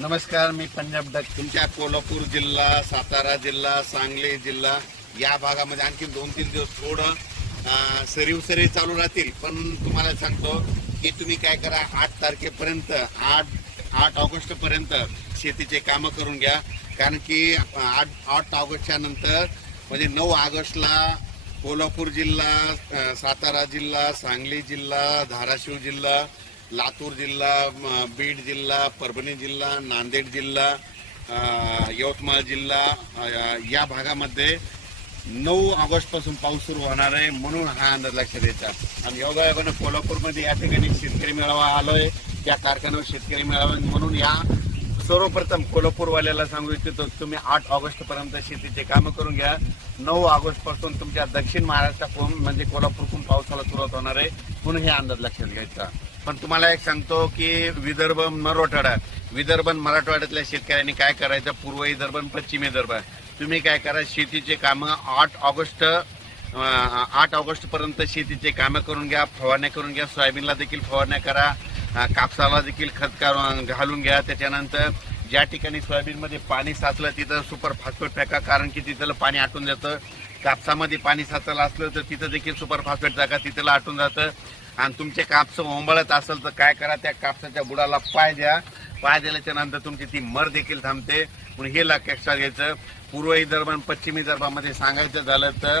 नमस्कार मी पंजाब डक तुमच्या कोल्हापूर जिल्हा सातारा जिल्हा सांगली जिल्हा या भागामध्ये आणखी दोन तीन दिवस थोडं सरीव सरी चालू राहतील. पण तुम्हाला सांगतो की तुम्ही काय करा आठ तारखेपर्यंत आठ आठ ऑगस्टपर्यंत शेतीचे कामं करून घ्या. कारण की आठ आठ ऑगस्टच्या नंतर म्हणजे नऊ ऑगस्टला कोल्हापूर जिल्हा सातारा जिल्हा सांगली जिल्हा धाराशिव जिल्हा लातूर जिल्हा बीड जिल्हा परभणी जिल्हा नांदेड जिल्हा यवतमाळ जिल्हा या भागामध्ये नऊ ऑगस्टपासून पाऊस सुरू होणार आहे म्हणून हा अंदाज लक्षात द्यायचा आणि योगायोगानं कोल्हापूरमध्ये या ठिकाणी शेतकरी मेळावा आलोय. त्या कारखान्यावर शेतकरी मेळावा म्हणून या सर्वप्रथम कोल्हापूरवाल्याला सांगू इच्छितो तुम्ही आठ ऑगस्ट पर्यंत शेतीचे कामं करून घ्या. नऊ ऑगस्टपासून तुमच्या दक्षिण महाराष्ट्रातून म्हणजे कोल्हापूरकडून पावसाला सुरुवात होणार आहे. म्हणून हे अंदाज लक्षात घ्यायचा. पण तुम्हाला एक सांगतो की विदर्भ मराठवाडा विदर्भ मराठवाड्यातल्या शेतकऱ्यांनी काय करायचं? पूर्व विदर्भ पश्चिम विदर्भ तुम्ही काय करा शेतीचे कामं आठ ऑगस्ट आठ ऑगस्ट पर्यंत शेतीचे कामं करून घ्या फवारण्या करून घ्या सोयाबीनला देखील फवारण्या करा. कापसाला देखील खत घालून घ्या. त्याच्यानंतर ज्या ठिकाणी सोयाबीनमध्ये पाणी साचलं तिथं सुपर फॉस्फेट टाका कारण की तिथलं पाणी आटून जातं. कापसामध्ये पाणी साचलं असलं तर तिथं देखील सुपर फॉस्फेट टाका तिथलं आटून जातं. आणि तुमचे कापसं ओंबळत असेल तर काय करा त्या कापसाच्या बुडाला पाय द्या. पाय दिल्याच्या नंतर तुमची ती मर देखील थांबते. म्हणून हे लक्षात घ्यायचं. पूर्व विदर्भ आणि पश्चिम विदर्भामध्ये सांगायचं झालं तर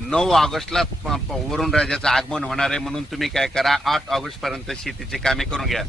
नऊ ऑगस्टला प- वरुण राजाचं आगमन होणार आहे म्हणून तुम्ही काय करा आठ ऑगस्ट पर्यंत शेतीची कामे करून घ्या.